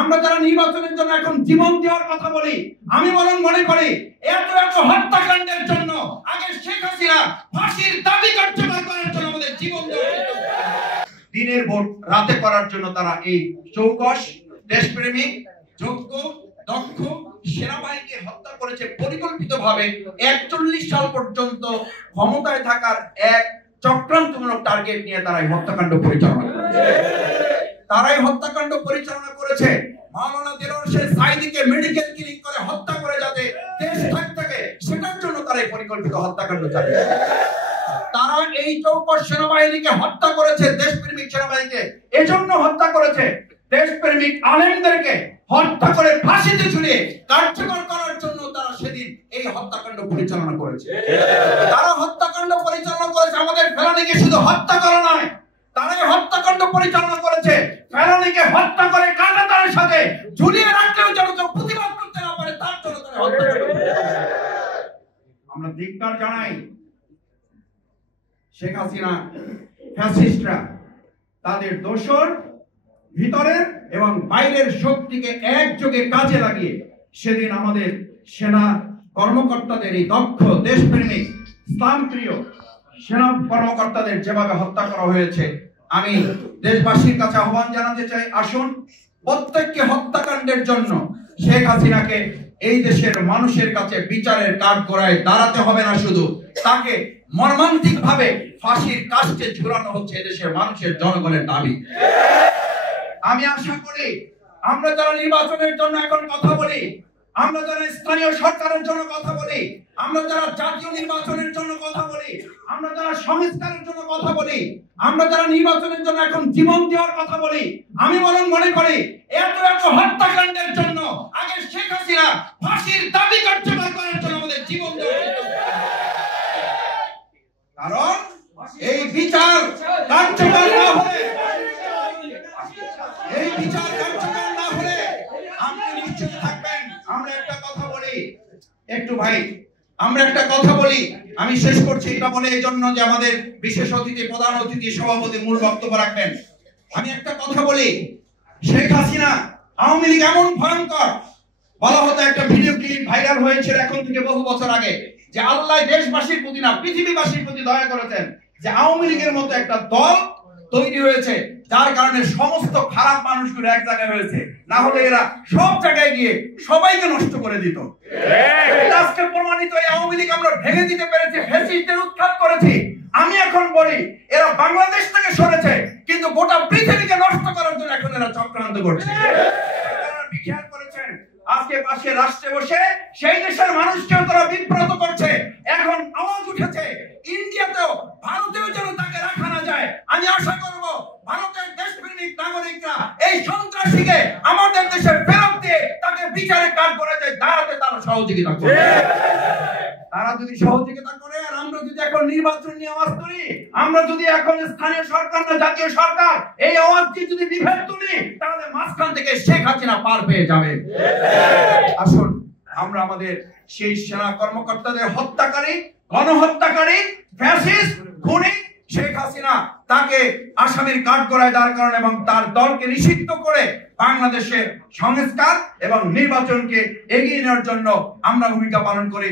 আমরা যারা নির্বাচনের জন্য এখন জীবন দেওয়ার কথা বলি, আমি বরং মনে করি এত হত্যাকাণ্ডের জন্য আগে শেখ হাসিনা ফাঁসির দাবি কার্যকর করার জন্য আমাদের জীবন দেওয়া, দিনের ভোট রাতে করার জন্য তারা এই চৌকস দেশপ্রেমিক যোগ্য দক্ষ সেনাবাহিনীকে হত্যা করেছে পরিকল্পিতভাবে। 41 সাল পর্যন্ত ক্ষমতায় থাকার এক চক্রান্তমূলক টার্গেট নিয়ে তারা হত্যাকাণ্ড পরিচালনা করেছে। মাওলানা দেলোয়ার হোসেন সাঈদীকে মেডিকেল ক্লিনিক করে হত্যা করে যাতে দেশ থাকে, সেটার জন্য তারা পরিকল্পিত হত্যাকাণ্ড চালিয়েছে। তারা এই চৌকস সেনাবাহিনীকে হত্যা করেছে, দেশপ্রেমিক সেনাবাহিনীকে এজন্য হত্যা করেছে, দেশপ্রেমিক আলেমদেরকে হত্যা করে ফাঁসিতে ঝুলিয়ে কার্যকর করার জন্য তারা সেদিন এই হত্যাকাণ্ড পরিচালনা করেছে। তারা হত্যাকাণ্ড পরিচালনা করেছে, আমাদের ফেলানীকে শুধু হত্যা করা নয়, তারা হত্যাকাণ্ড পরিচালনা করেছে ফেলানীকে হত্যা করে কাঁটাতারের সাথে ঝুলিয়ে রাখলেও যেন কেউ প্রতিবাদ করতে না পারে তার জন্য তারা হত্যাকাণ্ড করেছে। আমরা ধিক্কার জানাই শেখ হাসিনা ফ্যাসিস্টরা তাদের দোসর ভিতরের এবং বাইরের শক্তিকে একযোগে কাজে লাগিয়ে সেদিন আমাদের সেনা কর্মকর্তাদের এই দক্ষ দেশপ্রেমিক ইসলামপ্রিয় সেনা কর্মকর্তাদের যেভাবে হত্যা করা হয়েছে, আমি দেশবাসীর কাছে আহ্বান জানাতে চাই, আসুন প্রত্যেককে হত্যাকাণ্ডের জন্য শেখ হাসিনাকে এই দেশের মানুষের কাছে বিচারের কাঠগড়ায় দাঁড়াতে হবে না, শুধু তাকে মর্মান্তিক ভাবে ফাঁসির কাস্টে ঝুলানো হচ্ছে এদেশের মানুষের জনগণের দাবি। আমি আশা করি আমরা যারা নির্বাচনের জন্য এখন কথা বলি, আমরা যারা স্থানীয় সরকারের জন্য কথা বলি, আমরা যারা জাতীয় নির্বাচনের জন্য কথা বলি, আমরা যারা সংস্কারের জন্য কথা বলি, আমরা যারা নির্বাচনের জন্য এখন জীবন দেওয়ার কথা বলি, আমি বরং মনে করি এত হত্যাকাণ্ডের জন্য আগে শেখ হাসিনা ফাঁসির দাবি কার্যকর করার জন্য আমাদের জীবন দেওয়া, কারণ এই বিচার কার্যকর না হলে আপনি নিশ্চিত থাকবেন। আমরা একটা কথা বলি, আমি শেষ করছি এটা বলে এই জন্য যে আমাদের বিশেষ অতিথি, প্রধান অতিথি, সভাপতি মূল বক্তব্য রাখবেন। আমি একটা কথা বলি, শেখ হাসিনা আওয়ামী লীগ এমন ভয়ঙ্কর, বলা হতো একটা ভিডিও ক্লিপ ভাইরাল হয়েছিল এখন থেকে বহু বছর আগে, যে আল্লাহ দেশবাসীর প্রতি না পৃথিবীবাসীর প্রতি দয়া করেছেন যে আওয়ামী লীগের মতো একটা দল তৈরি হয়েছে, যার কারণে সমস্ত খারাপ মানুষগুলো এক জায়গায় হয়েছে, না হলে এরা সব জায়গায় গিয়ে সবাইকে নষ্ট করে দিত। আজকে প্রমাণিত এই আওয়ামী লীগ আমরা ভেঙে দিতে পেরেছি, ফ্যাসিস্টদের উৎখাত করেছি। আমি এখন বলি এরা বাংলাদেশ থেকে সরেছে, কিন্তু গোটা পৃথিবীকে নষ্ট করার জন্য এখন এরা চক্রান্ত করছে। খেয়াল করেছেন আজকে পাশে রাষ্ট্রে বসে সেই দেশের মানুষকেও তারা বিব্রত করছে। এখন আওয়াজ উঠেছে ইন্ডিয়াতেও, ভারতেও যেন তাকে রাখা না যায়। আমি আশা করব ভারতের দেশপ্রেমিক নাগরিকরা এই সন্ত্রাসীকে আমাদের দেশে ফেরত দিয়ে তাকে বিচারের কাঠগড়ায় দাঁড়াতে তারা সহযোগিতা করবে। তারা যদি সহযোগিতা করে আর আমরা যদি এখন নির্বাচন নিয়ে আওয়াজ তুলি, আমরা যদি এখন স্থানীয় সরকার না জাতীয় সরকার এই আওয়াজটি যদি বিভেদ তুলি, তাহলে মাঝখান থেকে শেখ হাসিনা পার পেয়ে যাবে। আসুন আমরা আমাদের সেই সেনা কর্মকর্তাদের হত্যাকারী, গণহত্যাকারী, ফ্যাসিস্ট, খুনি শেখ হাসিনা তাকে আসামির কাঠগড়ায় দাঁড় করানো এবং তার দলকে নিষিদ্ধ করে বাংলাদেশের সংস্কার এবং নির্বাচনকে এগিয়ে নেওয়ার জন্য আমরা ভূমিকা পালন করি।